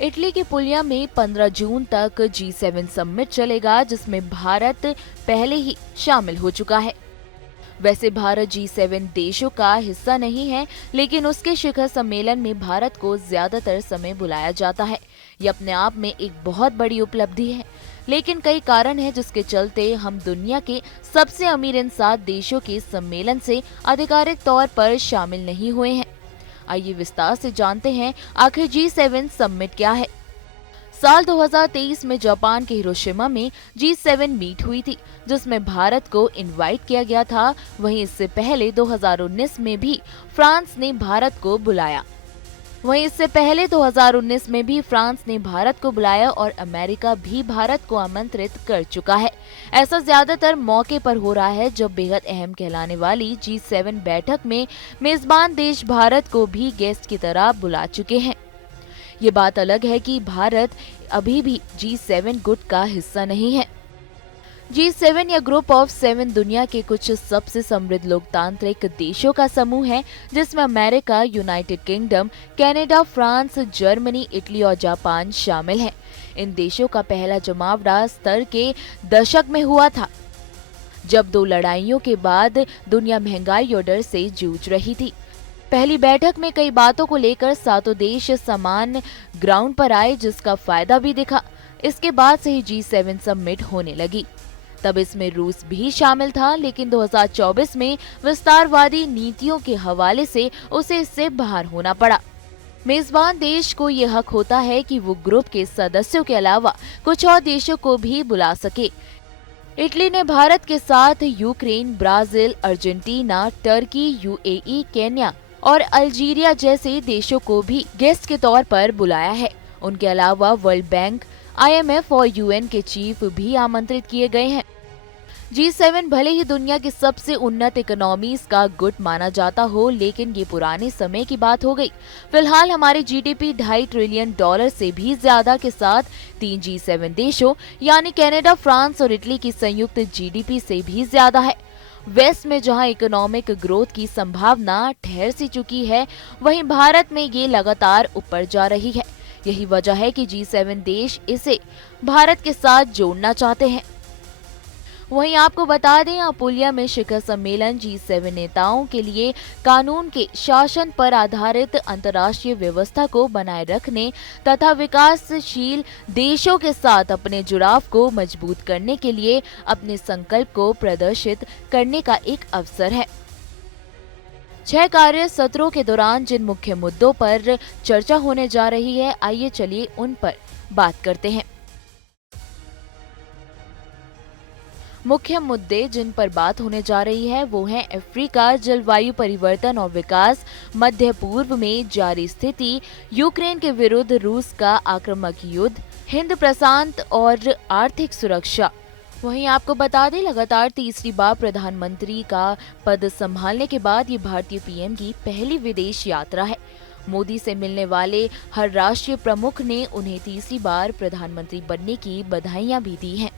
Italy के पुलिया में 15 जून तक G7 समिट चलेगा, जिसमें भारत पहले ही शामिल हो चुका है। वैसे भारत G7 देशों का हिस्सा नहीं है, लेकिन उसके शिखर सम्मेलन में भारत को ज्यादातर समय बुलाया जाता है। ये अपने आप में एक बहुत बड़ी उपलब्धि है, लेकिन कई कारण हैं जिसके चलते हम दुनिया के सबसे अमीर इन 7 देशों के सम्मेलन से आधिकारिक तौर पर शामिल नहीं हुए हैं। आइए विस्तार से जानते हैं आखिर G7 समिट क्या है। साल 2023 में जापान के हिरोशिमा में G7 मीट हुई थी, जिसमें भारत को इनवाइट किया गया था। वहीं इससे पहले 2019 में भी फ्रांस ने भारत को बुलाया। और अमेरिका भी भारत को आमंत्रित कर चुका है। ऐसा ज्यादातर मौके पर हो रहा है जब बेहद अहम कहलाने वाली G7 बैठक में मेजबान देश भारत को भी गेस्ट की तरह बुला चुके हैं। ये बात अलग है कि भारत अभी भी G7 गुट का हिस्सा नहीं है। G7 या ग्रुप ऑफ 7 दुनिया के कुछ सबसे समृद्ध लोकतांत्रिक देशों का समूह है, जिसमें America, United kingdom, Canada, France, Germany, Italy और जापान शामिल हैं। इन देशों का पहला जमावड़ा स्तर के दशक में हुआ था, जब 2 लड़ाइयों के बाद दुनिया महंगाई और डर से जूझ रही थी। पहली बैठक में कई बातों को लेकर 7 देश समान ग्राउंड पर आए, जिसका फायदा भी दिखा। इसके बाद से ही G7 समिट होने लगी। तब इसमें रूस भी शामिल था, लेकिन 2024 में विस्तारवादी नीतियों के हवाले से उसे इससे बाहर होना पड़ा। मेजबान देश को ये हक होता है कि वो ग्रुप के सदस्यों के अलावा कुछ और देशों को भी बुला सके। इटली ने भारत के साथ Ukraine, Brazil, Argentina, Turkey, UAE, Kenya और अल्जीरिया जैसे देशों को भी गेस्ट के तौर पर बुलाया है। उनके अलावा वर्ल्ड बैंक, IMF और UN के चीफ भी आमंत्रित किए गए हैं। G7 भले ही दुनिया की सबसे उन्नत इकोनॉमीज का गुट माना जाता हो, लेकिन ये पुराने समय की बात हो गई। फिलहाल हमारे GDP $2.5 ट्रिलियन से भी ज्यादा के साथ 3 G7 देशों यानी कनाडा, फ्रांस और इटली की संयुक्त GDP से भी ज्यादा है। वेस्ट में जहां इकोनॉमिक ग्रोथ की संभावना ठहर सी चुकी है, वहीं भारत में ये लगातार ऊपर जा रही है। यही वजह है कि G7 देश इसे भारत के साथ जोड़ना चाहते हैं। वहीं आपको बता दें, अपुलिया में शिखर सम्मेलन G7 नेताओं के लिए कानून के शासन पर आधारित अंतर्राष्ट्रीय व्यवस्था को बनाए रखने तथा विकासशील देशों के साथ अपने जुड़ाव को मजबूत करने के लिए अपने संकल्प को प्रदर्शित करने का एक अवसर है। 6 कार्य सत्रों के दौरान जिन मुख्य मुद्दों पर चर्चा होने जा रही है, आइए चलिए उन पर बात करते हैं। मुख्य मुद्दे जिन पर बात होने जा रही है वो हैं अफ्रीका, जलवायु परिवर्तन और विकास, मध्य पूर्व में जारी स्थिति, यूक्रेन के विरुद्ध रूस का आक्रामक युद्ध, हिंद प्रशांत और आर्थिक सुरक्षा। वहीं आपको बता दें, लगातार तीसरी बार प्रधानमंत्री का पद संभालने के बाद ये भारतीय PM की पहली विदेश यात्रा है। मोदी से मिलने वाले हर राष्ट्रीय प्रमुख ने उन्हें तीसरी बार प्रधानमंत्री बनने की बधाइयां भी दी हैं।